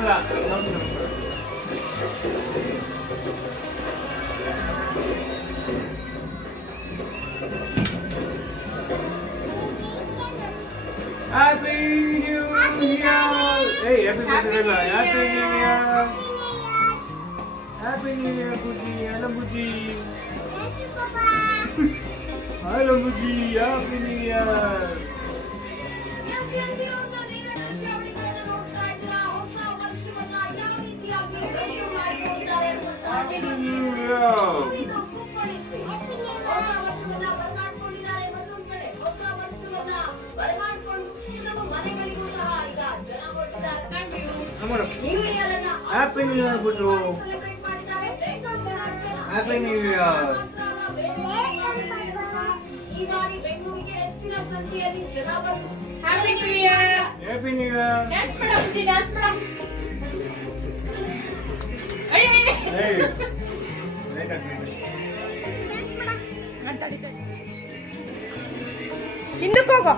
la account number. Happy New Year! Hey, everybody, Happy New Year! Happy New Year! Happy New Year, Buji! Hello, Buji! Thank you, Papa! Hello, Buji! Happy New Year! On. Happy New Year, Bujju. Happy New Year! Happy new year Happy New Year! Dance ಮಾಡ ಅಜ್ಜಿ dance ಮಾಡ ಅಯ್ಯ Hey! Wait a minute. ಹಿಂದಕ್ಕೆ ಹೋಗೋ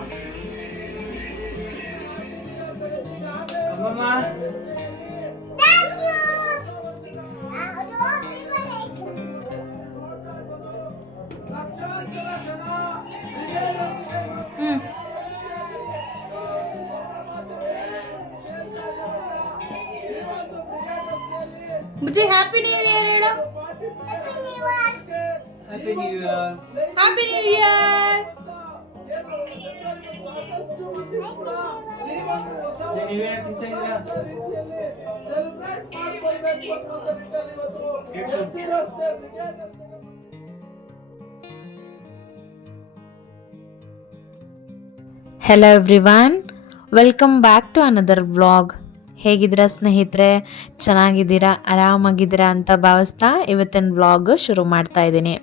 Bujji happy new year ಹೇಳು happy new year happy new year ನೀವೇನ ತಿಂತ ಇದ್ದೀರಾ hello everyone welcome back to another vlog ಹೇಗಿದ್ದೀರಾ ಸ್ನೇಹಿತರೆ? ಚೆನ್ನಾಗಿದ್ದೀರಾ? ಆರಾಮಾಗಿದ್ದೀರಾ ಅಂತ ಭಾವಿಸ್ತಾ ಇವತ್ತಿನ ಬ್ಲಾಗ್ ಶುರು ಮಾಡ್ತಾ ಇದ್ದೀನಿ.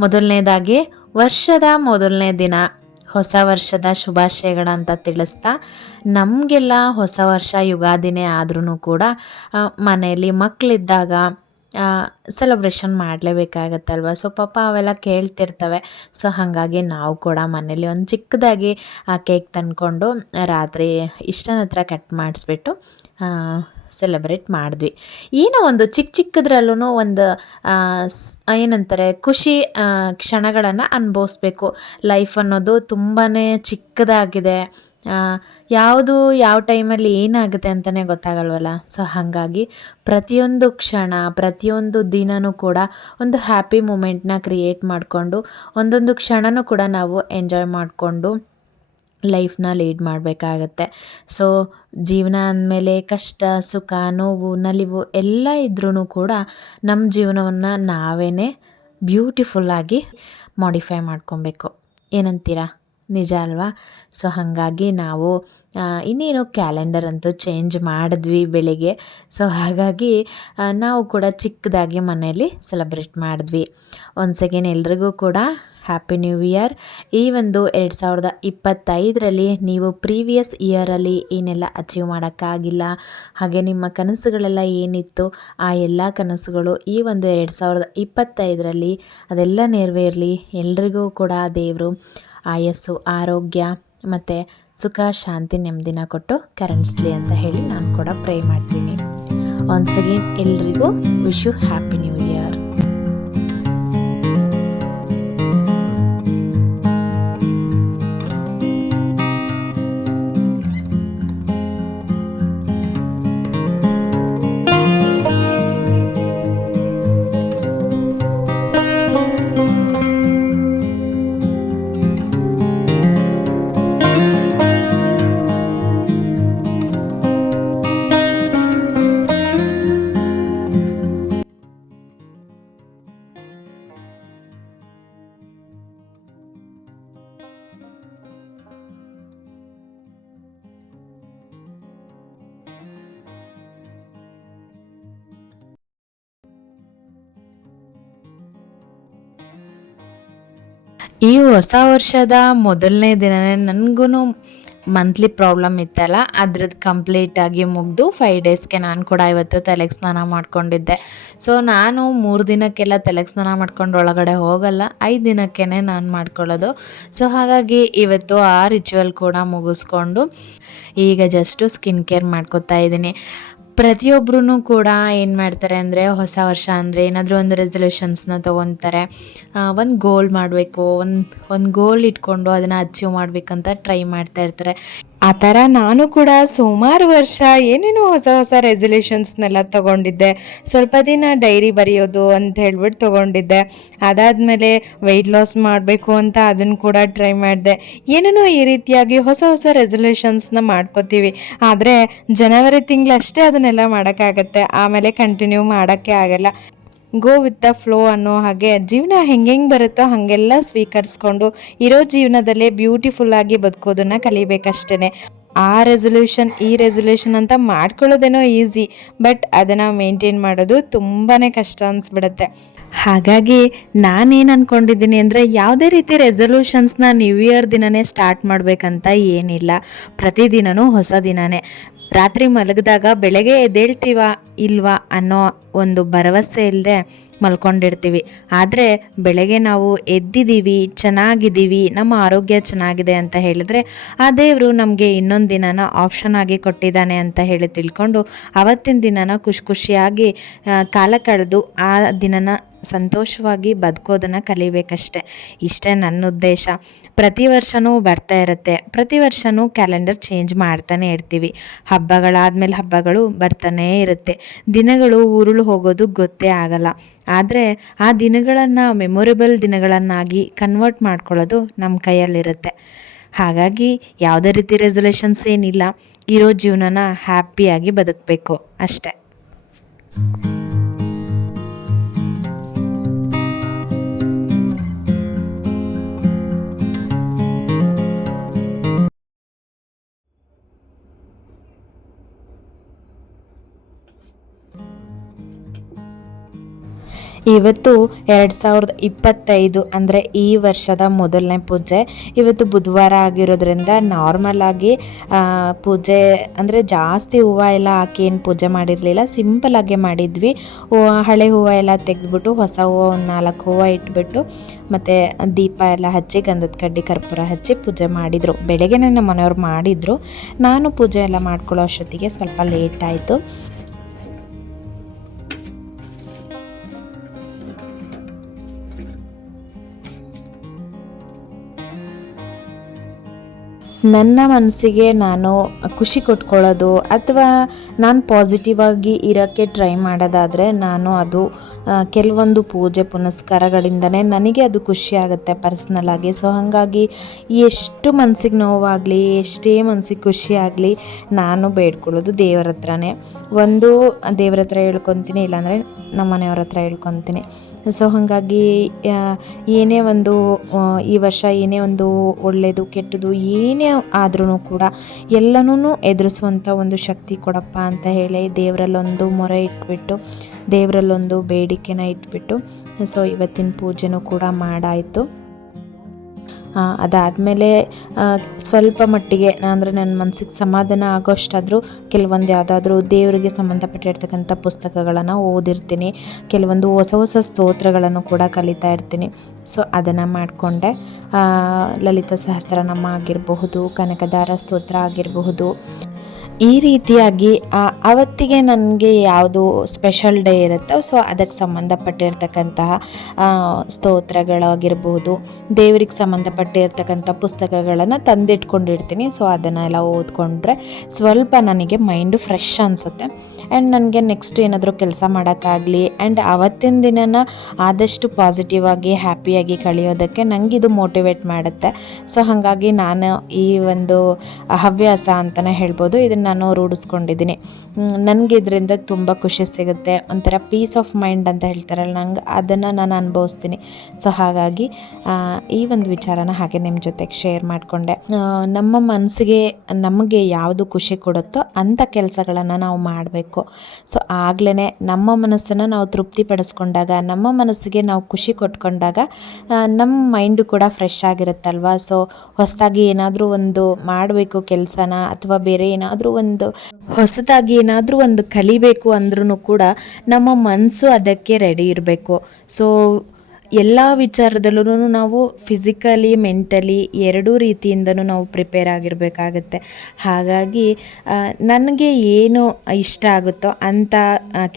ಮೊದಲನೇದಾಗಿ, ವರ್ಷದ ಮೊದಲನೇ ದಿನ. ಹೊಸ ವರ್ಷದ ಶುಭಾಶಯಗಳಂತ ತಿಳಿಸ್ತಾ, ನಮಗೆಲ್ಲ ಹೊಸ ವರ್ಷ ಯುಗಾದಿನೇ ಆದ್ರೂ ಕೂಡ ಮನೆಯಲ್ಲಿ ಮಕ್ಕಳಿದ್ದಾಗ ಸೆಲೆಬ್ರೇಷನ್ ಮಾಡಲೇಬೇಕಾಗತ್ತಲ್ವ? ಸೊ ಪಾಪ ಅವೆಲ್ಲ ಕೇಳ್ತಿರ್ತವೆ. ಸೊ ಹಾಗಾಗಿ ನಾವು ಕೂಡ ಮನೇಲಿ ಒಂದು ಚಿಕ್ಕದಾಗಿ, ಆ ಕೇಕ್ ತಂದ್ಕೊಂಡು ರಾತ್ರಿ ಇಷ್ಟನ ಹತ್ರ ಕಟ್ ಮಾಡಿಸ್ಬಿಟ್ಟು ಸೆಲೆಬ್ರೇಟ್ ಮಾಡಿದ್ವಿ. ಏನೋ ಒಂದು ಚಿಕ್ಕ ಚಿಕ್ಕದ್ರಲ್ಲೂ ಒಂದು ಏನಂತಾರೆ, ಖುಷಿ ಕ್ಷಣಗಳನ್ನು ಅನುಭವಿಸ್ಬೇಕು. ಲೈಫ್ ಅನ್ನೋದು ತುಂಬಾ ಚಿಕ್ಕದಾಗಿದೆ. ಯಾವುದು ಯಾವ ಟೈಮಲ್ಲಿ ಏನಾಗುತ್ತೆ ಅಂತಲೇ ಗೊತ್ತಾಗಲ್ವಲ್ಲ? ಸೊ ಹಾಗಾಗಿ ಪ್ರತಿಯೊಂದು ಕ್ಷಣ, ಪ್ರತಿಯೊಂದು ದಿನವೂ ಕೂಡ ಒಂದು ಹ್ಯಾಪಿ ಮೂಮೆಂಟ್ನ ಕ್ರಿಯೇಟ್ ಮಾಡಿಕೊಂಡು, ಒಂದೊಂದು ಕ್ಷಣನೂ ಕೂಡ ನಾವು ಎಂಜಾಯ್ ಮಾಡಿಕೊಂಡು ಲೈಫ್ನ ಲೀಡ್ ಮಾಡಬೇಕಾಗತ್ತೆ. ಸೊ ಜೀವನ ಅಂದಮೇಲೆ ಕಷ್ಟ, ಸುಖ, ನೋವು, ನಲಿವು ಎಲ್ಲ ಇದ್ರೂ ಕೂಡ ನಮ್ಮ ಜೀವನವನ್ನು ನಾವೇ ಬ್ಯೂಟಿಫುಲ್ಲಾಗಿ ಮಾಡಿಫೈ ಮಾಡ್ಕೊಬೇಕು. ಏನಂತೀರಾ? ನಿಜ ಅಲ್ವಾ? ಸೊ ಹಾಗಾಗಿ ನಾವು ಇನ್ನೇನು ಕ್ಯಾಲೆಂಡರ್ ಅಂತೂ ಚೇಂಜ್ ಮಾಡಿದ್ವಿ ಬೆಳಿಗ್ಗೆ. ಸೊ ಹಾಗಾಗಿ ನಾವು ಕೂಡ ಚಿಕ್ಕದಾಗಿ ಮನೆಯಲ್ಲಿ ಸೆಲೆಬ್ರೇಟ್ ಮಾಡಿದ್ವಿ. ಒನ್ಸ್ ಅಗೇನ್ ಎಲ್ರಿಗೂ ಕೂಡ ಹ್ಯಾಪಿ ನ್ಯೂ ಇಯರ್ ಈ ಒಂದು ಎರಡು ಸಾವಿರದ ಇಪ್ಪತ್ತೈದರಲ್ಲಿ ನೀವು ಪ್ರೀವಿಯಸ್ ಇಯರಲ್ಲಿ ಏನೆಲ್ಲ ಅಚೀವ್ ಮಾಡೋಕ್ಕಾಗಿಲ್ಲ, ಹಾಗೆ ನಿಮ್ಮ ಕನಸುಗಳೆಲ್ಲ ಏನಿತ್ತು, ಆ ಎಲ್ಲ ಕನಸುಗಳು ಈ ಒಂದು ಎರಡು ಸಾವಿರದ ಇಪ್ಪತ್ತೈದರಲ್ಲಿ ಅದೆಲ್ಲ ನೆರವೇರಲಿ. ಎಲ್ರಿಗೂ ಕೂಡ ದೇವರು ಆಯಸ್ಸು, ಆರೋಗ್ಯ ಮತ್ತು ಸುಖ, ಶಾಂತಿ ನೆಮ್ಮದಿನ ಕೊಟ್ಟು ಕರೆನ್ಸ್ಲಿ ಅಂತ ಹೇಳಿ ನಾನು ಕೂಡ ಪ್ರೇ ಮಾಡ್ತೀನಿ. ಒನ್ಸ್ ಅಗೇನ್ ಎಲ್ರಿಗೂ ವಿಶ್ ಯು ಹ್ಯಾಪಿ ನ್ಯೂ ಈ ಹೊಸ ವರ್ಷದ ಮೊದಲನೇ ದಿನನೇ ನನಗೂ ಮಂತ್ಲಿ ಪ್ರಾಬ್ಲಮ್ ಇತ್ತಲ್ಲ ಅದ್ರದ್ದು ಕಂಪ್ಲೀಟಾಗಿ ಮುಗಿದು ಫೈವ್ ಡೇಸ್ಗೆ ನಾನು ಕೂಡ ಇವತ್ತು ತಲೆಗೆ ಸ್ನಾನ ಮಾಡ್ಕೊಂಡಿದ್ದೆ. ಸೊ ನಾನು ಮೂರು ದಿನಕ್ಕೆಲ್ಲ ತಲೆಗೆ ಸ್ನಾನ ಮಾಡ್ಕೊಂಡು ಒಳಗಡೆ ಹೋಗಲ್ಲ, ಐದು ದಿನಕ್ಕೇ ನಾನು ಮಾಡ್ಕೊಳ್ಳೋದು. ಸೊ ಹಾಗಾಗಿ ಇವತ್ತು ಆ ರಿಚುವಲ್ ಕೂಡ ಮುಗಿಸ್ಕೊಂಡು ಈಗ ಜಸ್ಟು ಸ್ಕಿನ್ ಕೇರ್ ಮಾಡ್ಕೊತಾ ಇದ್ದೀನಿ. ಪ್ರತಿಯೊಬ್ಬರೂ ಕೂಡ ಏನು ಮಾಡ್ತಾರೆ ಅಂದರೆ ಹೊಸ ವರ್ಷ ಅಂದರೆ ಏನಾದರೂ ಒಂದು ರೆಸೊಲ್ಯೂಷನ್ಸ್ನ ತೊಗೊತಾರೆ. ಒಂದು ಗೋಲ್ ಮಾಡಬೇಕು, ಒಂದು ಒಂದು ಗೋಲ್ ಇಟ್ಕೊಂಡು ಅದನ್ನು ಅಚೀವ್ ಮಾಡಬೇಕಂತ ಟ್ರೈ ಮಾಡ್ತಾ ಇರ್ತಾರೆ. ಆ ಥರ ನಾನು ಕೂಡ ಸುಮಾರು ವರ್ಷ ಏನೇನೋ ಹೊಸ ಹೊಸ ರೆಸೊಲ್ಯೂಷನ್ಸ್ನೆಲ್ಲ ತಗೊಂಡಿದ್ದೆ. ಸ್ವಲ್ಪ ದಿನ ಡೈರಿ ಬರೆಯೋದು ಅಂತ ಹೇಳ್ಬಿಟ್ಟು ತಗೊಂಡಿದ್ದೆ. ಅದಾದಮೇಲೆ ವೆಯ್ಟ್ ಲಾಸ್ ಮಾಡಬೇಕು ಅಂತ ಅದನ್ನು ಕೂಡ ಟ್ರೈ ಮಾಡಿದೆ. ಏನೇನೋ ಈ ರೀತಿಯಾಗಿ ಹೊಸ ಹೊಸ ರೆಸೊಲ್ಯೂಷನ್ಸ್ನ ಮಾಡ್ಕೋತೀವಿ. ಆದರೆ, ಜನವರಿ ತಿಂಗಳಷ್ಟೇ ಅದನ್ನೆಲ್ಲ ಮಾಡೋಕ್ಕಾಗತ್ತೆ. ಆಮೇಲೆ ಕಂಟಿನ್ಯೂ ಮಾಡೋಕ್ಕೆ ಆಗಲ್ಲ. ಗೋ ವಿತ್ ದ ಫ್ಲೋ ಅನ್ನೋ ಹಾಗೆ, ಜೀವನ ಹೆಂಗೆ ಬರುತ್ತೋ ಹಾಗೆಲ್ಲ ಸ್ವೀಕರಿಸ್ಕೊಂಡು ಇರೋ ಜೀವನದಲ್ಲೇ ಬ್ಯೂಟಿಫುಲ್ ಆಗಿ ಬದುಕೋದನ್ನ ಕಲಿಬೇಕಷ್ಟೇ ಆ ರೆಸೊಲ್ಯೂಷನ್ ಈ ರೆಸೊಲ್ಯೂಷನ್ ಅಂತ ಮಾಡ್ಕೊಳ್ಳೋದೇನೋ ಈಸಿ ಬಟ್ ಅದನ್ನು ಮೇಂಟೈನ್ ಮಾಡೋದು ತುಂಬಾ ಕಷ್ಟ ಅನಿಸ್ಬಿಡುತ್ತೆ. ಹಾಗಾಗಿ ನಾನೇನು ಅಂದ್ಕೊಂಡಿದ್ದೀನಿ ಅಂದರೆ ಯಾವುದೇ ರೀತಿ ರೆಸೊಲ್ಯೂಷನ್ಸ್ನ ನ್ಯೂ ಇಯರ್ ದಿನನೇ ಸ್ಟಾರ್ಟ್ ಮಾಡಬೇಕಂತ ಏನಿಲ್ಲ. ಪ್ರತಿದಿನವೂ ಹೊಸ ದಿನನೇ. ರಾತ್ರಿ ಮಲಗಿದಾಗ ಬೆಳಗ್ಗೆ ಎದ್ದೇಳ್ತೀವ ಇಲ್ವಾ ಅನ್ನೋ ಒಂದು ಭರವಸೆ ಇಲ್ಲದೆ ಮಲ್ಕೊಂಡಿರ್ತೀವಿ. ಆದರೆ ಬೆಳಗ್ಗೆ ನಾವು ಎದ್ದಿದ್ದೀವಿ, ಚೆನ್ನಾಗಿದ್ದೀವಿ, ನಮ್ಮ ಆರೋಗ್ಯ ಚೆನ್ನಾಗಿದೆ ಅಂತ ಹೇಳಿದ್ರೆ ಆ ದೇವರು ನಮಗೆ ಇನ್ನೊಂದು ದಿನನ ಆಪ್ಷನ್ ಆಗಿ ಕೊಟ್ಟಿದ್ದಾನೆ ಅಂತ ಹೇಳಿ ತಿಳ್ಕೊಂಡು ಅವತ್ತಿನ ದಿನನ ಖುಷಿ ಖುಷಿಯಾಗಿ ಕಾಲ ಕಳೆದು ಆ ದಿನನ ಸಂತೋಷವಾಗಿ ಬದುಕೋದನ್ನು ಕಲಿಬೇಕಷ್ಟೆ. ಇಷ್ಟೇ ನನ್ನ ಉದ್ದೇಶ. ಪ್ರತಿ ವರ್ಷನೂ ಬರ್ತಾ ಇರುತ್ತೆ. ಪ್ರತಿ ವರ್ಷನೂ ಕ್ಯಾಲೆಂಡರ್ ಚೇಂಜ್ ಮಾಡ್ತಾನೆ ಇರ್ತೀವಿ. ಹಬ್ಬಗಳಾದಮೇಲೆ ಹಬ್ಬಗಳು ಬರ್ತಾನೇ ಇರುತ್ತೆ. ದಿನಗಳು ಉರುಳು ಹೋಗೋದು ಗೊತ್ತೇ ಆಗಲ್ಲ. ಆದರೆ ಆ ದಿನಗಳನ್ನು ಮೆಮೊರೇಬಲ್ ದಿನಗಳನ್ನಾಗಿ ಕನ್ವರ್ಟ್ ಮಾಡ್ಕೊಳ್ಳೋದು ನಮ್ಮ ಕೈಯಲ್ಲಿರುತ್ತೆ. ಹಾಗಾಗಿ ಯಾವುದೇ ರೀತಿ ರೆಸೊಲ್ಯೂಷನ್ಸ್ ಏನಿಲ್ಲ, ಇರೋ ಜೀವನನ ಹ್ಯಾಪಿಯಾಗಿ ಬದುಕಬೇಕು ಅಷ್ಟೆ. ಇವತ್ತು ಎರಡು ಸಾವಿರದ ಇಪ್ಪತ್ತೈದು ಅಂದರೆ ಈ ವರ್ಷದ ಮೊದಲನೇ ಪೂಜೆ. ಇವತ್ತು ಬುಧವಾರ ಆಗಿರೋದ್ರಿಂದ ನಾರ್ಮಲ್ ಆಗಿ ಪೂಜೆ ಅಂದರೆ ಜಾಸ್ತಿ ಹೂವು ಎಲ್ಲ ಹಾಕಿ ಏನು ಪೂಜೆ ಮಾಡಿರಲಿಲ್ಲ. ಸಿಂಪಲ್ ಆಗಿ ಮಾಡಿದ್ವಿ. ಹಳೆ ಹೂವು ಎಲ್ಲ ತೆಗೆದ್ಬಿಟ್ಟು ಹೊಸ ಹೂವು ಒಂದು ನಾಲ್ಕು ಹೂವು ಇಟ್ಬಿಟ್ಟು ಮತ್ತು ದೀಪ ಎಲ್ಲ ಹಚ್ಚಿ ಗಂಧದ ಕಡ್ಡಿ, ಕರ್ಪೂರ ಹಚ್ಚಿ ಪೂಜೆ ಮಾಡಿದರು. ಬೆಳಗ್ಗೆನೇ ನಮ್ಮ ಮನೆಯವ್ರು ಮಾಡಿದರು. ನಾನು ಪೂಜೆ ಎಲ್ಲ ಮಾಡ್ಕೊಳ್ಳೋ ಅಷ್ಟೊತ್ತಿಗೆ ಸ್ವಲ್ಪ ಲೇಟ್ ಆಯಿತು. ನನ್ನ ಮನಸ್ಸಿಗೆ ನಾನು ಖುಷಿ ಕೊಟ್ಕೊಳ್ಳೋದು ಅಥವಾ ನಾನು ಪಾಸಿಟಿವ್ ಆಗಿ ಇರೋಕ್ಕೆ ಟ್ರೈ ಮಾಡೋದಾದರೆ ನಾನು ಅದು ಕೆಲವೊಂದು ಪೂಜೆ ಪುನಸ್ಕಾರಗಳಿಂದನೇ ನನಗೆ ಅದು ಖುಷಿ ಆಗುತ್ತೆ ಪರ್ಸ್ನಲ್ ಆಗಿ. ಸೊ ಹಾಗಾಗಿ ಎಷ್ಟು ಮನಸ್ಸಿಗೆ ನೋವಾಗಲಿ, ಎಷ್ಟೇ ಮನಸ್ಸಿಗೆ ಖುಷಿ ಆಗಲಿ, ನಾನು ಬೇಡ್ಕೊಳ್ಳೋದು ದೇವರ ಹತ್ರನೇ. ಒಂದು, ದೇವರ ಹತ್ರ ಹೇಳ್ಕೊತೀನಿ, ಇಲ್ಲಾಂದರೆ ನಮ್ಮ ಮನೆಯವ್ರ ಹತ್ರ ಹೇಳ್ಕೊತೀನಿ. ಸೊ ಹಾಗಾಗಿ ಏನೇ ಒಂದು ಈ ವರ್ಷ ಏನೇ ಒಂದು ಒಳ್ಳೆಯದು ಕೆಟ್ಟದು, ಏನೇ ಆದ್ರೂ ಕೂಡ ಎಲ್ಲನೂ ಎದುರಿಸುವಂಥ ಒಂದು ಶಕ್ತಿ ಕೊಡಪ್ಪ ಅಂತ ಹೇಳಿ ದೇವರಲ್ಲೊಂದು ಮೊರೆ ಇಟ್ಬಿಟ್ಟು, ದೇವರಲ್ಲೊಂದು ಬೇಡಿಕೆನ ಇಟ್ಬಿಟ್ಟು, ಸೊ, ಇವತ್ತಿನ ಪೂಜೆನೂ ಕೂಡ ಮಾಡಾಯಿತು. ಅದಾದಮೇಲೆ ಸ್ವಲ್ಪ ಮಟ್ಟಿಗೆ ಅಂದರೆ ನನ್ನ ಮನಸ್ಸಿಗೆ ಸಮಾಧಾನ ಆಗೋಷ್ಟಾದರೂ ಕೆಲವೊಂದು ಯಾವುದಾದ್ರೂ ದೇವರಿಗೆ ಸಂಬಂಧಪಟ್ಟಿರ್ತಕ್ಕಂಥ ಪುಸ್ತಕಗಳನ್ನು ಓದಿರ್ತೀನಿ. ಕೆಲವೊಂದು ಹೊಸ ಹೊಸ ಸ್ತೋತ್ರಗಳನ್ನು ಕೂಡ ಕಲಿತಾ ಇರ್ತೀನಿ. ಸೊ, ಅದನ್ನು ಮಾಡಿಕೊಂಡೆ. ಲಲಿತ ಸಹಸ್ರನಾಮ ಆಗಿರಬಹುದು, ಕನಕದಾರ ಸ್ತೋತ್ರ ಆಗಿರಬಹುದು ಈ ರೀತಿಯಾಗಿ ಅವತ್ತಿಗೆ ನನಗೆ ಯಾವುದು ಸ್ಪೆಷಲ್ ಡೇ ಇರುತ್ತೋ ಸೊ ಅದಕ್ಕೆ ಸಂಬಂಧಪಟ್ಟಿರ್ತಕ್ಕಂತಹ ಸ್ತೋತ್ರಗಳಾಗಿರ್ಬೋದು, ದೇವರಿಗೆ ಸಂಬಂಧಪಟ್ಟಿರ್ತಕ್ಕಂಥ ಪುಸ್ತಕಗಳನ್ನು ತಂದಿಟ್ಕೊಂಡಿರ್ತೀನಿ. ಸೊ ಅದನ್ನೆಲ್ಲ ಓದ್ಕೊಂಡ್ರೆ ಸ್ವಲ್ಪ ನನಗೆ ಮೈಂಡು ಫ್ರೆಶ್ ಅನಿಸುತ್ತೆ. ಆ್ಯಂಡ್ ನನಗೆ ನೆಕ್ಸ್ಟ್ ಏನಾದರೂ ಕೆಲಸ ಮಾಡೋಕ್ಕಾಗಲಿ. ಆ್ಯಂಡ್ ಅವತ್ತಿನ ದಿನನ ಆದಷ್ಟು ಪಾಸಿಟಿವ್ ಆಗಿ ಹ್ಯಾಪಿಯಾಗಿ ಕಳೆಯೋದಕ್ಕೆ ಇದು ಮೋಟಿವೇಟ್ ಮಾಡುತ್ತೆ. ಸೊ ಹಾಗಾಗಿ ನಾನು ಈ ಒಂದು ಹವ್ಯಾಸ ಅಂತಲೇ ಹೇಳ್ಬೋದು. ಇದನ್ನು ನಾನು ರೂಢಿಸ್ಕೊಂಡಿದ್ದೀನಿ. ನನಗೆ ಇದರಿಂದ ತುಂಬ ಖುಷಿ ಸಿಗುತ್ತೆ. ಒಂಥರ ಪೀಸ್ ಆಫ್ ಮೈಂಡ್ ಅಂತ ಹೇಳ್ತಾರಲ್ಲ, ನಂಗೆ ಅದನ್ನು ನಾನು ಅನುಭವಿಸ್ತೀನಿ. ಸೊ ಹಾಗಾಗಿ ಈ ಒಂದು ವಿಚಾರನ ಹಾಗೆ ನಿಮ್ಮ ಜೊತೆಗೆ ಶೇರ್ ಮಾಡಿಕೊಂಡೆ. ನಮ್ಮ ಮನಸ್ಸಿಗೆ ನಮಗೆ ಯಾವುದು ಖುಷಿ ಕೊಡುತ್ತೋ ಅಂಥ ಕೆಲಸಗಳನ್ನು ನಾವು ಮಾಡಬೇಕು. ಸೊ ಆಗ್ಲೇ ನಮ್ಮ ಮನಸ್ಸನ್ನು ನಾವು ತೃಪ್ತಿಪಡಿಸ್ಕೊಂಡಾಗ, ನಮ್ಮ ಮನಸ್ಸಿಗೆ ನಾವು ಖುಷಿ ಕೊಟ್ಕೊಂಡಾಗ ನಮ್ಮ ಮೈಂಡು ಕೂಡ ಫ್ರೆಶ್ ಆಗಿರುತ್ತಲ್ವ? ಸೊ ಹೊಸದಾಗಿ ಏನಾದರೂ ಒಂದು ಮಾಡಬೇಕು ಕೆಲಸನ ಅಥವಾ ಬೇರೆ ಏನಾದರೂ ಒಂದು ಹೊಸದಾಗಿ ಏನಾದರೂ ಒಂದು ಕಲಿಬೇಕು ಅಂದ್ರೂ ಕೂಡ ನಮ್ಮ ಮನಸ್ಸು ಅದಕ್ಕೆ ರೆಡಿ ಇರಬೇಕು. ಸೊ ಎಲ್ಲ ವಿಚಾರದಲ್ಲೂ ನಾವು ಫಿಸಿಕಲಿ ಮೆಂಟಲಿ ಎರಡೂ ರೀತಿಯಿಂದನೂ ನಾವು ಪ್ರಿಪೇರ್ ಆಗಿರಬೇಕಾಗತ್ತೆ. ಹಾಗಾಗಿ ನನಗೆ ಏನು ಇಷ್ಟ ಆಗುತ್ತೋ ಅಂಥ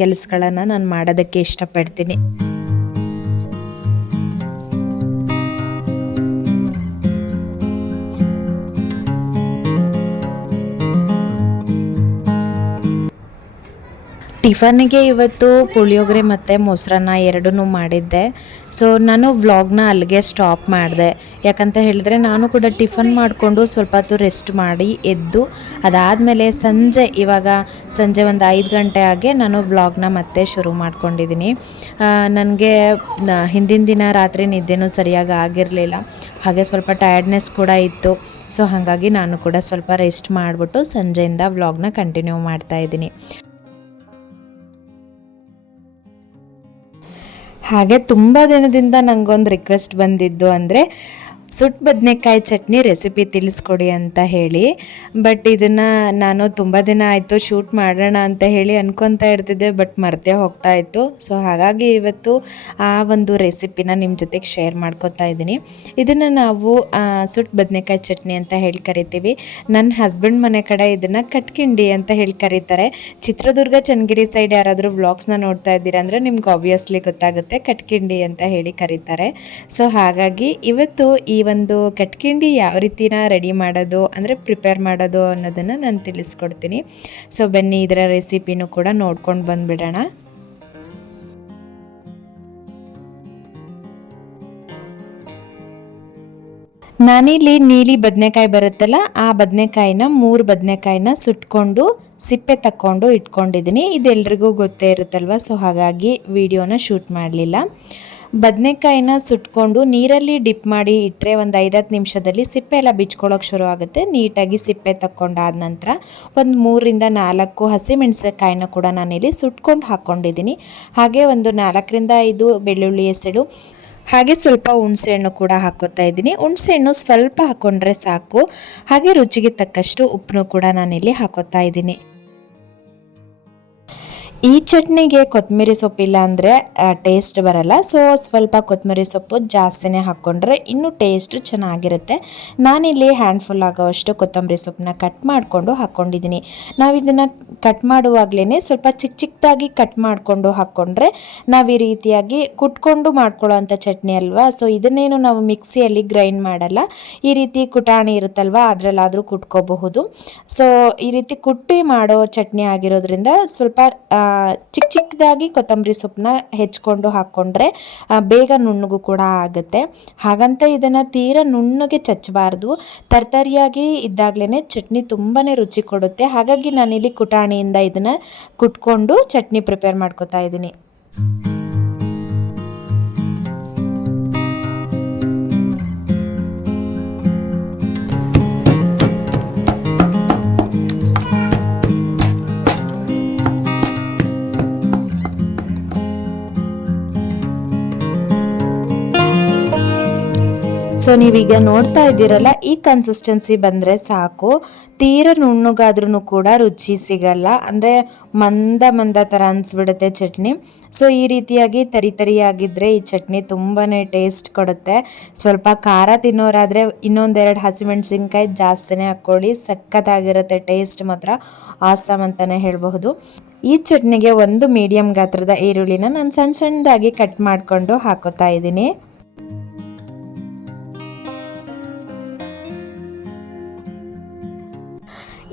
ಕೆಲಸಗಳನ್ನು ನಾನು ಮಾಡೋದಕ್ಕೆ ಇಷ್ಟಪಡ್ತೀನಿ. ಟಿಫನ್ಗೆ ಇವತ್ತು ಪುಳಿಯೋಗರೆ ಮತ್ತು ಮೊಸರನ್ನ ಎರಡನ್ನೂ ಮಾಡಿದ್ದೆ. ಸೊ ನಾನು ವ್ಲಾಗ್ನ ಅಲ್ಲಿಗೆ ಸ್ಟಾಪ್ ಮಾಡಿದೆ. ಯಾಕಂತ ಹೇಳಿದ್ರೆ ನಾನು ಕೂಡ ಟಿಫನ್ ಮಾಡಿಕೊಂಡು ಸ್ವಲ್ಪ ಹೊತ್ತು ರೆಸ್ಟ್ ಮಾಡಿ ಎದ್ದು, ಅದಾದಮೇಲೆ ಸಂಜೆ, ಇವಾಗ ಸಂಜೆ ಒಂದು ಐದು ಗಂಟೆ ಹಾಗೆ ನಾನು ವ್ಲಾಗ್ನ ಮತ್ತೆ ಶುರು ಮಾಡ್ಕೊಂಡಿದ್ದೀನಿ. ನನಗೆ ಹಿಂದಿನ ದಿನ ರಾತ್ರಿ ನಿದ್ದೆನೂ ಸರಿಯಾಗಿ ಆಗಿರಲಿಲ್ಲ. ಹಾಗೆ ಸ್ವಲ್ಪ ಟಯರ್ಡ್ನೆಸ್ ಕೂಡ ಇತ್ತು. ಸೊ ಹಾಗಾಗಿ ನಾನು ಕೂಡ ಸ್ವಲ್ಪ ರೆಸ್ಟ್ ಮಾಡಿಬಿಟ್ಟು ಸಂಜೆಯಿಂದ ವ್ಲಾಗ್ನ ಕಂಟಿನ್ಯೂ ಮಾಡ್ತಾ ಹಾಗೆ ತುಂಬ ದಿನದಿಂದ ನನಗೊಂದು ರಿಕ್ವೆಸ್ಟ್ ಬಂದಿದ್ದು ಅಂದರೆ ಸುಟ್ಟು ಬದನೆಕಾಯಿ ಚಟ್ನಿ ರೆಸಿಪಿ ತಿಳಿಸ್ಕೊಡಿ ಅಂತ ಹೇಳಿ. ಬಟ್ ಇದನ್ನು ನಾನು ತುಂಬ ದಿನ ಆಯಿತು ಶೂಟ್ ಮಾಡೋಣ ಅಂತ ಹೇಳಿ ಅನ್ಕೊತಾ ಇರ್ತಿದ್ದೆ, ಬಟ್ ಮರ್ತೇ ಹೋಗ್ತಾ ಇತ್ತು. ಸೊ ಹಾಗಾಗಿ ಇವತ್ತು ಆ ಒಂದು ರೆಸಿಪಿನ ನಿಮ್ಮ ಜೊತೆಗೆ ಶೇರ್ ಮಾಡ್ಕೊತಾ ಇದ್ದೀನಿ. ಇದನ್ನು ನಾವು ಸುಟ್ಟು ಬದನೆಕಾಯಿ ಚಟ್ನಿ ಅಂತ ಹೇಳಿ ಕರಿತೀವಿ. ನನ್ನ ಹಸ್ಬೆಂಡ್ ಮನೆ ಕಡೆ ಇದನ್ನು ಕಟ್ಕಿಂಡಿ ಅಂತ ಹೇಳಿ ಕರೀತಾರೆ. ಚಿತ್ರದುರ್ಗ ಚನ್ನಗಿರಿ ಸೈಡ್ ಯಾರಾದರೂ ವ್ಲಾಗ್ಸ್ನ ನೋಡ್ತಾ ಇದ್ದೀರಾ ಅಂದರೆ ನಿಮ್ಗೆ ಆಬ್ವಿಯಸ್ಲಿ ಗೊತ್ತಾಗುತ್ತೆ, ಕಟ್ಕಿಂಡಿ ಅಂತ ಹೇಳಿ ಕರೀತಾರೆ. ಸೊ ಹಾಗಾಗಿ ಇವತ್ತು ಈ ಒಂದು ಕಟ್ಕಿಂಡಿ ಯಾವ ರೀತಿನ ರೆಡಿ ಮಾಡೋದು, ಅಂದರೆ ಪ್ರಿಪೇರ್ ಮಾಡೋದು ಅನ್ನೋದನ್ನು ನಾನು ತಿಳಿಸ್ಕೊಡ್ತೀನಿ. ಸೊ ಬನ್ನಿ ಇದರ ರೆಸಿಪಿನೂ ಕೂಡ ನೋಡ್ಕೊಂಡು ಬಂದುಬಿಡೋಣ. ನಾನಿಲ್ಲಿ ನೀಲಿ ಬದನೆಕಾಯಿ ಬರುತ್ತಲ್ಲ, ಆ ಬದನೆಕಾಯಿನ ಮೂರು ಬದನೆಕಾಯಿನ ಸುಟ್ಕೊಂಡು ಸಿಪ್ಪೆ ತಕ್ಕೊಂಡು ಇಟ್ಕೊಂಡಿದ್ದೀನಿ. ಇದೆಲ್ರಿಗೂ ಗೊತ್ತೇ ಇರುತ್ತಲ್ವ? ಸೊ ಹಾಗಾಗಿ ವಿಡಿಯೋನ ಶೂಟ್ ಮಾಡಲಿಲ್ಲ. ಬದನೆಕಾಯಿನ ಸುಟ್ಕೊಂಡು ನೀರಲ್ಲಿ ಡಿಪ್ ಮಾಡಿ ಇಟ್ಟರೆ ಒಂದು ಐದತ್ತು ನಿಮಿಷದಲ್ಲಿ ಸಿಪ್ಪೆ ಎಲ್ಲ ಬಿಚ್ಕೊಳ್ಳೋಕೆ ಶುರು ಆಗುತ್ತೆ. ನೀಟಾಗಿ ಸಿಪ್ಪೆ ತಕ್ಕೊಂಡಾದ ನಂತರ ಒಂದು ಮೂರಿಂದ ನಾಲ್ಕು ಹಸಿಮೆಣಸಿನಕಾಯಿನ ಕೂಡ ನಾನಿಲ್ಲಿ ಸುಟ್ಕೊಂಡು ಹಾಕ್ಕೊಂಡಿದ್ದೀನಿ ಹಾಗೆ ಒಂದು ನಾಲ್ಕರಿಂದ ಐದು ಬೆಳ್ಳುಳ್ಳಿ ಹೆಸರು ಹಾಗೆ ಸ್ವಲ್ಪ ಹುಣಸೆಹಣ್ಣು ಕೂಡ ಹಾಕೋತಾ ಇದ್ದೀನಿ. ಹುಣಸೆಹಣ್ಣು ಸ್ವಲ್ಪ ಹಾಕ್ಕೊಂಡ್ರೆ ಸಾಕು. ಹಾಗೆ ರುಚಿಗೆ ತಕ್ಕಷ್ಟು ಉಪ್ಪನ್ನು ಕೂಡ ನಾನಿಲ್ಲಿ ಹಾಕೋತಾ ಇದ್ದೀನಿ. ಈ ಚಟ್ನಿಗೆ ಕೊತ್ತಂಬರಿ ಸೊಪ್ಪಿಲ್ಲ ಅಂದರೆ ಟೇಸ್ಟ್ ಬರಲ್ಲ. ಸೊ ಸ್ವಲ್ಪ ಕೊತ್ತಂಬರಿ ಸೊಪ್ಪು ಜಾಸ್ತಿನೇ ಹಾಕ್ಕೊಂಡ್ರೆ ಇನ್ನೂ ಟೇಸ್ಟ್ ಚೆನ್ನಾಗಿರುತ್ತೆ. ನಾನಿಲ್ಲಿ ಹ್ಯಾಂಡ್ಫುಲ್ ಆಗೋವಷ್ಟು ಕೊತ್ತಂಬರಿ ಸೊಪ್ಪನ್ನ ಕಟ್ ಮಾಡಿಕೊಂಡು ಹಾಕ್ಕೊಂಡಿದ್ದೀನಿ ನಾವು ಇದನ್ನು ಕಟ್ ಮಾಡುವಾಗಲೇ ಸ್ವಲ್ಪ ಚಿಕ್ಕ ಚಿಕ್ಕದಾಗಿ ಕಟ್ ಮಾಡಿಕೊಂಡು ಹಾಕ್ಕೊಂಡ್ರೆ ನಾವು ಈ ರೀತಿಯಾಗಿ ಕುಟ್ಕೊಂಡು ಮಾಡ್ಕೊಳ್ಳೋ ಚಟ್ನಿ ಅಲ್ವಾ? ಸೊ ಇದನ್ನೇನು ನಾವು ಮಿಕ್ಸಿಯಲ್ಲಿ ಗ್ರೈಂಡ್ ಮಾಡಲ್ಲ. ಈ ರೀತಿ ಕುಟಾಣಿ ಇರುತ್ತಲ್ವ? ಅದರಲ್ಲಾದರೂ ಕುಟ್ಕೋಬಹುದು. ಸೊ ಈ ರೀತಿ ಕುಟ್ಟಿ ಮಾಡೋ ಚಟ್ನಿ ಆಗಿರೋದ್ರಿಂದ ಸ್ವಲ್ಪ ಚಿಕ್ಕ ಚಿಕ್ಕದಾಗಿ ಕೊತ್ತಂಬರಿ ಸೊಪ್ಪನ್ನ ಹೆಚ್ಕೊಂಡು ಹಾಕ್ಕೊಂಡ್ರೆ ಬೇಗ ನುಣ್ಣಗೂ ಕೂಡ ಆಗುತ್ತೆ. ಹಾಗಂತ ಇದನ್ನು ತೀರಾ ನುಣ್ಣಗೆ ಚಚ್ಚಬಾರ್ದು ತರ್ತರಿಯಾಗಿ ಇದ್ದಾಗಲೇ ಚಟ್ನಿ ತುಂಬಾ ರುಚಿ ಕೊಡುತ್ತೆ. ಹಾಗಾಗಿ ನಾನಿಲ್ಲಿ ಕುಟಾಣಿಯಿಂದ ಇದನ್ನು ಕುಟ್ಕೊಂಡು ಚಟ್ನಿ ಪ್ರಿಪೇರ್ ಮಾಡ್ಕೋತಾ ಇದ್ದೀನಿ. ಸೊ ನೀವೀಗ ನೋಡ್ತಾ ಇದ್ದೀರಲ್ಲ, ಈ ಕನ್ಸಿಸ್ಟೆನ್ಸಿ ಬಂದರೆ ಸಾಕು. ತೀರ ನುಣ್ಣಗಾದ್ರೂ ಕೂಡ ರುಚಿ ಸಿಗಲ್ಲ. ಅಂದರೆ ಮಂದ ಮಂದ ಥರ ಅನಿಸ್ಬಿಡುತ್ತೆ ಚಟ್ನಿ. ಸೊ ಈ ರೀತಿಯಾಗಿ ತರಿ ತರಿಯಾಗಿದ್ದರೆ ಈ ಚಟ್ನಿ ತುಂಬಾ ಟೇಸ್ಟ್ ಕೊಡುತ್ತೆ. ಸ್ವಲ್ಪ ಖಾರ ತಿನ್ನೋರಾದರೆ ಇನ್ನೊಂದೆರಡು ಹಸಿಮೆಣಸಿನ್ಕಾಯಿ ಜಾಸ್ತಿನೇ ಹಾಕ್ಕೊಳ್ಳಿ. ಸಖತ್ತಾಗಿರುತ್ತೆ ಟೇಸ್ಟ್ ಮಾತ್ರ. ಆಸಮ್ ಅಂತಲೇ ಹೇಳಬಹುದು. ಈ ಚಟ್ನಿಗೆ ಒಂದು ಮೀಡಿಯಂ ಗಾತ್ರದ ಈರುಳ್ಳಿನ ನಾನು ಸಣ್ಣ ಸಣ್ಣದಾಗಿ ಕಟ್ ಮಾಡಿಕೊಂಡು ಹಾಕೋತಾ ಇದ್ದೀನಿ.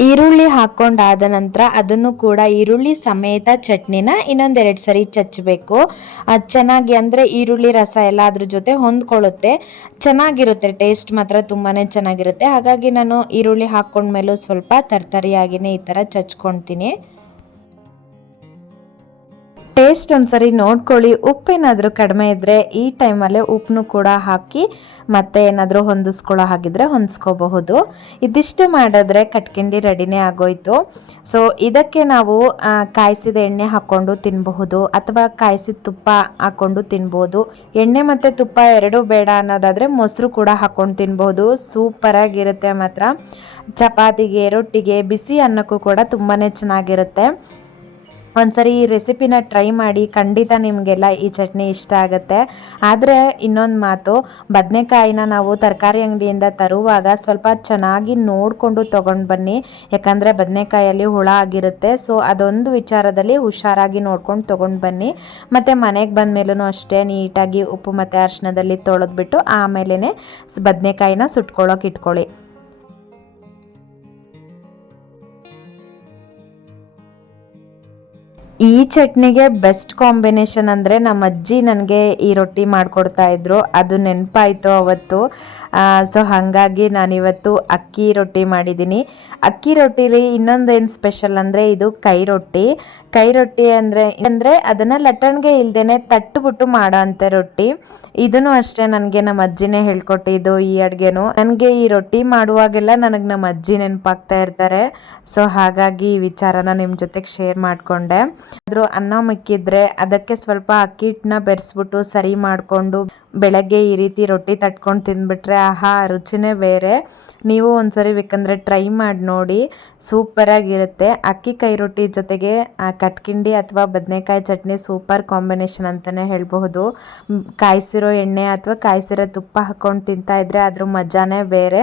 ಈರುಳ್ಳಿ ಹಾಕ್ಕೊಂಡಾದ ನಂತರ ಅದನ್ನು ಕೂಡ ಈರುಳ್ಳಿ ಸಮೇತ ಚಟ್ನಿನ ಇನ್ನೊಂದೆರಡು ಸರಿ ಚಚ್ಚಬೇಕು ಅದು ಚೆನ್ನಾಗಿ ಅಂದರೆ ಈರುಳ್ಳಿ ರಸ ಎಲ್ಲ ಅದ್ರ ಜೊತೆ ಹೊಂದ್ಕೊಳ್ಳುತ್ತೆ. ಚೆನ್ನಾಗಿರುತ್ತೆ, ಟೇಸ್ಟ್ ಮಾತ್ರ ತುಂಬಾ ಚೆನ್ನಾಗಿರುತ್ತೆ. ಹಾಗಾಗಿ ನಾನು ಈರುಳ್ಳಿ ಹಾಕ್ಕೊಂಡ್ಮೇಲೂ ಸ್ವಲ್ಪ ತರ್ತರಿಯಾಗಿಯೇ ಈ ಥರ ಚಚ್ಕೊಳ್ತೀನಿ. ಟೇಸ್ಟ್ ಒಂದ್ಸರಿ ನೋಡ್ಕೊಳ್ಳಿ. ಉಪ್ಪೇನಾದರೂ ಕಡಿಮೆ ಇದ್ದರೆ ಈ ಟೈಮಲ್ಲೇ ಉಪ್ಪನ್ನು ಕೂಡ ಹಾಕಿ ಮತ್ತೆ ಏನಾದರೂ ಹೊಂದಿಸ್ಕೊಳ್ಳೋ ಹಾಗಿದ್ರೆ ಹೊಂದಿಸ್ಕೋಬಹುದು. ಇದಿಷ್ಟು ಮಾಡಿದ್ರೆ ಕಟ್ಕಿಂಡಿ ರೆಡಿನೇ ಆಗೋಯ್ತು. ಸೊ ಇದಕ್ಕೆ ನಾವು ಕಾಯಿಸಿದ ಎಣ್ಣೆ ಹಾಕ್ಕೊಂಡು ತಿನ್ನಬಹುದು ಅಥವಾ ಕಾಯಿಸಿದ ತುಪ್ಪ ಹಾಕ್ಕೊಂಡು ತಿನ್ಬೋದು ಎಣ್ಣೆ ಮತ್ತು ತುಪ್ಪ ಎರಡೂ ಬೇಡ ಅನ್ನೋದಾದರೆ ಮೊಸರು ಕೂಡ ಹಾಕ್ಕೊಂಡು ತಿನ್ಬೋದು ಸೂಪರಾಗಿರುತ್ತೆ ಮಾತ್ರ. ಚಪಾತಿಗೆ, ರೊಟ್ಟಿಗೆ, ಬಿಸಿ ಅನ್ನಕ್ಕೂ ಕೂಡ ತುಂಬಾ ಚೆನ್ನಾಗಿರುತ್ತೆ. ಒಂದ್ಸರಿ ಈ ರೆಸಿಪಿನ ಟ್ರೈ ಮಾಡಿ, ಖಂಡಿತ ನಿಮಗೆಲ್ಲ ಈ ಚಟ್ನಿ ಇಷ್ಟ ಆಗುತ್ತೆ. ಆದರೆ ಇನ್ನೊಂದು ಮಾತು, ಬದನೆಕಾಯಿನ ನಾವು ತರಕಾರಿ ಅಂಗಡಿಯಿಂದ ತರುವಾಗ ಸ್ವಲ್ಪ ಚೆನ್ನಾಗಿ ನೋಡಿಕೊಂಡು ತೊಗೊಂಡು ಬನ್ನಿ. ಯಾಕಂದರೆ ಬದನೆಕಾಯಲ್ಲಿ ಹುಳ ಆಗಿರುತ್ತೆ, ಸೊ ಅದೊಂದು ವಿಚಾರದಲ್ಲಿ ಹುಷಾರಾಗಿ ನೋಡ್ಕೊಂಡು ತೊಗೊಂಡು ಬನ್ನಿ. ಮತ್ತು ಮನೆಗೆ ಬಂದ ಮೇಲೂ ಅಷ್ಟೇ ನೀಟಾಗಿ ಉಪ್ಪು ಮತ್ತು ಅರಿಶಿನದಲ್ಲಿ ತೊಳೆದ್ಬಿಟ್ಟು ಆಮೇಲೆ ಬದನೆಕಾಯಿನ ಸುಟ್ಕೊಳ್ಳೋಕೆ ಇಟ್ಕೊಳ್ಳಿ. ಈ ಚಟ್ನಿಗೆ ಬೆಸ್ಟ್ ಕಾಂಬಿನೇಷನ್ ಅಂದರೆ ನಮ್ಮ ಅಜ್ಜಿ ನನಗೆ ಈ ರೊಟ್ಟಿ ಮಾಡಿಕೊಡ್ತಾ ಇದ್ರು. ಅದು ನೆನಪಾಯಿತು ಅವತ್ತು. ಸೊ ಹಾಗಾಗಿ ನಾನಿವತ್ತು ಅಕ್ಕಿ ರೊಟ್ಟಿ ಮಾಡಿದ್ದೀನಿ. ಅಕ್ಕಿ ರೊಟ್ಟಿಲಿ ಇನ್ನೊಂದೇನು ಸ್ಪೆಷಲ್ ಅಂದರೆ ಇದು ಕೈ ರೊಟ್ಟಿ. ಕೈ ರೊಟ್ಟಿ ಅಂದರೆ ಅಂದರೆ ಅದನ್ನು ಲಟ್ಟಣಿಗೆ ಇಲ್ದೇನೆ ತಟ್ಟುಬಿಟ್ಟು ಮಾಡೋ ಅಂಥ ರೊಟ್ಟಿ. ಇದನ್ನು ಅಷ್ಟೇ ನನಗೆ ನಮ್ಮ ಅಜ್ಜಿನೇ ಹೇಳ್ಕೊಟ್ಟಿದ್ದು ಈ ಅಡುಗೆನೂ. ನನಗೆ ಈ ರೊಟ್ಟಿ ಮಾಡುವಾಗೆಲ್ಲ ನನಗೆ ನಮ್ಮ ಅಜ್ಜಿ ನೆನಪಾಗ್ತಾ ಇರ್ತಾರೆ. ಸೊ ಹಾಗಾಗಿ ಈ ವಿಚಾರನ ನಿಮ್ಮ ಜೊತೆಗೆ ಶೇರ್ ಮಾಡಿಕೊಂಡೆ. ಆದರೂ ಅನ್ನ ಮಿಕ್ಕಿದ್ರೆ ಅದಕ್ಕೆ ಸ್ವಲ್ಪ ಅಕ್ಕಿ ಹಿಟ್ಟನ್ನ ಬೆರೆಸ್ಬಿಟ್ಟು ಸರಿ ಮಾಡಿಕೊಂಡು ಬೆಳಗ್ಗೆ ಈ ರೀತಿ ರೊಟ್ಟಿ ತಟ್ಕೊಂಡು ತಿಂದ್ಬಿಟ್ರೆ ಆಹಾ, ರುಚಿನೇ ಬೇರೆ. ನೀವು ಒಂದ್ಸರಿ ಬೇಕಂದರೆ ಟ್ರೈ ಮಾಡಿ ನೋಡಿ. ಸೂಪರಾಗಿರುತ್ತೆ. ಅಕ್ಕಿ ಕೈ ರೊಟ್ಟಿ ಜೊತೆಗೆ ಕಟ್ಕಿಂಡಿ ಅಥವಾ ಬದನೆಕಾಯಿ ಚಟ್ನಿ ಸೂಪರ್ ಕಾಂಬಿನೇಷನ್ ಅಂತಲೇ ಹೇಳಬಹುದು. ಕಾಯಿಸಿರೋ ಎಣ್ಣೆ ಅಥವಾ ಕಾಯಿಸಿರೋ ತುಪ್ಪ ಹಾಕ್ಕೊಂಡು ತಿಂತಾ ಇದ್ರೆ ಅದ್ರ ಮಜಾನೇ ಬೇರೆ.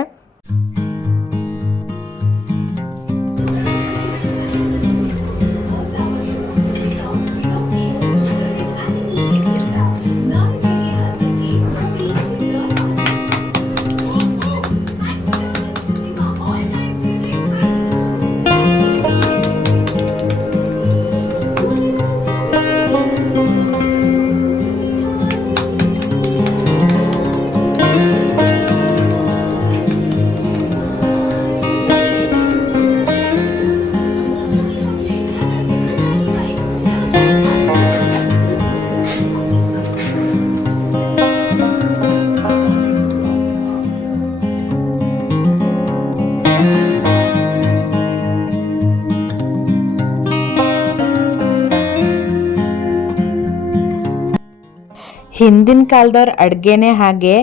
ಹಿಂದಿನ ಕಾಲದವ್ರ ಅಡುಗೆನೇ ಹಾಗೆ,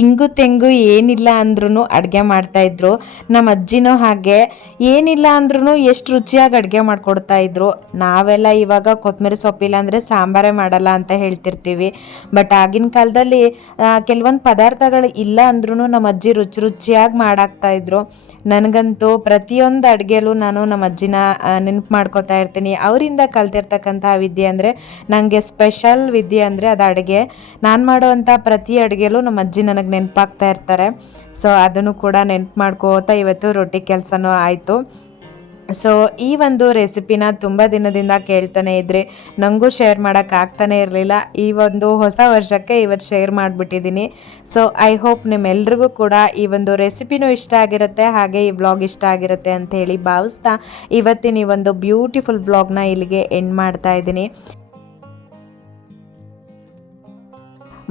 ಇಂಗು ತೆಂಗು ಏನಿಲ್ಲ ಅಂದ್ರೂ ಅಡುಗೆ ಮಾಡ್ತಾಯಿದ್ರು ನಮ್ಮ ಅಜ್ಜಿನೂ ಹಾಗೆ, ಏನಿಲ್ಲ ಅಂದ್ರೂ ಎಷ್ಟು ರುಚಿಯಾಗಿ ಅಡುಗೆ ಮಾಡ್ಕೊಡ್ತಾ ಇದ್ರು. ನಾವೆಲ್ಲ ಇವಾಗ ಕೊತ್ತಂಬರಿ ಸೊಪ್ಪಿಲ್ಲ ಅಂದರೆ ಸಾಂಬಾರೇ ಮಾಡಲ್ಲ ಅಂತ ಹೇಳ್ತಿರ್ತೀವಿ. ಬಟ್ ಆಗಿನ ಕಾಲದಲ್ಲಿ ಕೆಲವೊಂದು ಪದಾರ್ಥಗಳು ಇಲ್ಲ ಅಂದ್ರೂ ನಮ್ಮ ಅಜ್ಜಿ ರುಚಿ ರುಚಿಯಾಗಿ ಮಾಡಾಕ್ತಾ ಇದ್ರು. ನನಗಂತೂ ಪ್ರತಿಯೊಂದು ಅಡುಗೆಲೂ ನಾನು ನಮ್ಮ ಅಜ್ಜಿನ ನೆನಪು ಮಾಡ್ಕೋತಾ ಇರ್ತೀನಿ. ಅವರಿಂದ ಕಲ್ತಿರ್ತಕ್ಕಂತಹ ವಿದ್ಯೆ ಅಂದರೆ ನನಗೆ ಸ್ಪೆಷಲ್ ವಿದ್ಯೆ ಅಂದರೆ ಅದು ಅಡುಗೆ. ನಾನು ಮಾಡುವಂಥ ಪ್ರತಿ ಅಡುಗೆಲೂ ನಮ್ಮ ಅಜ್ಜಿ ನನಗೆ ನೆನಪಾಗ್ತಾ ಇರ್ತಾರೆ. ಸೊ ಅದನ್ನು ಕೂಡ ನೆನಪು ಮಾಡ್ಕೋತಾ ಇವತ್ತು ರೊಟ್ಟಿ ಕೆಲಸನೂ ಆಯಿತು. ಸೊ ಈ ಒಂದು ರೆಸಿಪಿನ ತುಂಬ ದಿನದಿಂದ ಕೇಳ್ತಾನೆ ಇದ್ರಿ ನನಗೂ ಶೇರ್ ಮಾಡೋಕ್ಕೆ ಆಗ್ತಾನೆ ಇರಲಿಲ್ಲ. ಈ ಒಂದು ಹೊಸ ವರ್ಷಕ್ಕೆ ಇವತ್ತು ಶೇರ್ ಮಾಡಿಬಿಟ್ಟಿದ್ದೀನಿ ಸೊ ಐ ಹೋಪ್ ನಿಮ್ಮೆಲ್ರಿಗೂ ಕೂಡ ಈ ಒಂದು ರೆಸಿಪಿನೂ ಇಷ್ಟ ಆಗಿರುತ್ತೆ. ಹಾಗೆ ಈ ಬ್ಲಾಗ್ ಇಷ್ಟ ಆಗಿರುತ್ತೆ ಅಂತ ಹೇಳಿ ಭಾವಿಸ್ತಾ ಇವತ್ತಿನ ಈ ಒಂದು ಬ್ಯೂಟಿಫುಲ್ ವ್ಲಾಗ್ನ ಇಲ್ಲಿಗೆ ಎಂಡ್ ಮಾಡ್ತಾ ಇದ್ದೀನಿ.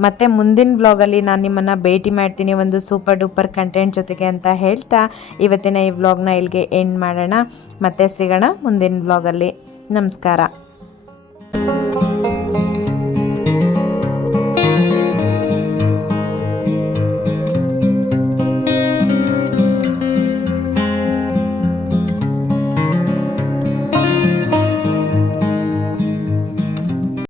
ಮತ್ತೆ ಮುಂದಿನ ಬ್ಲಾಗಲ್ಲಿ ನಾನು ನಿಮ್ಮನ್ನು ಭೇಟಿ ಮಾಡ್ತೀನಿ ಒಂದು ಸೂಪರ್ ಡೂಪರ್ ಕಂಟೆಂಟ್ ಜೊತೆಗೆ ಅಂತ ಹೇಳ್ತಾ ಇವತ್ತಿನ ಈ ವ್ಲಾಗ್ನ ಇಲ್ಲಿಗೆ ಎಂಡ್ ಮಾಡೋಣ. ಮತ್ತೆ ಸಿಗೋಣ ಮುಂದಿನ ಬ್ಲಾಗಲ್ಲಿ ನಮಸ್ಕಾರ.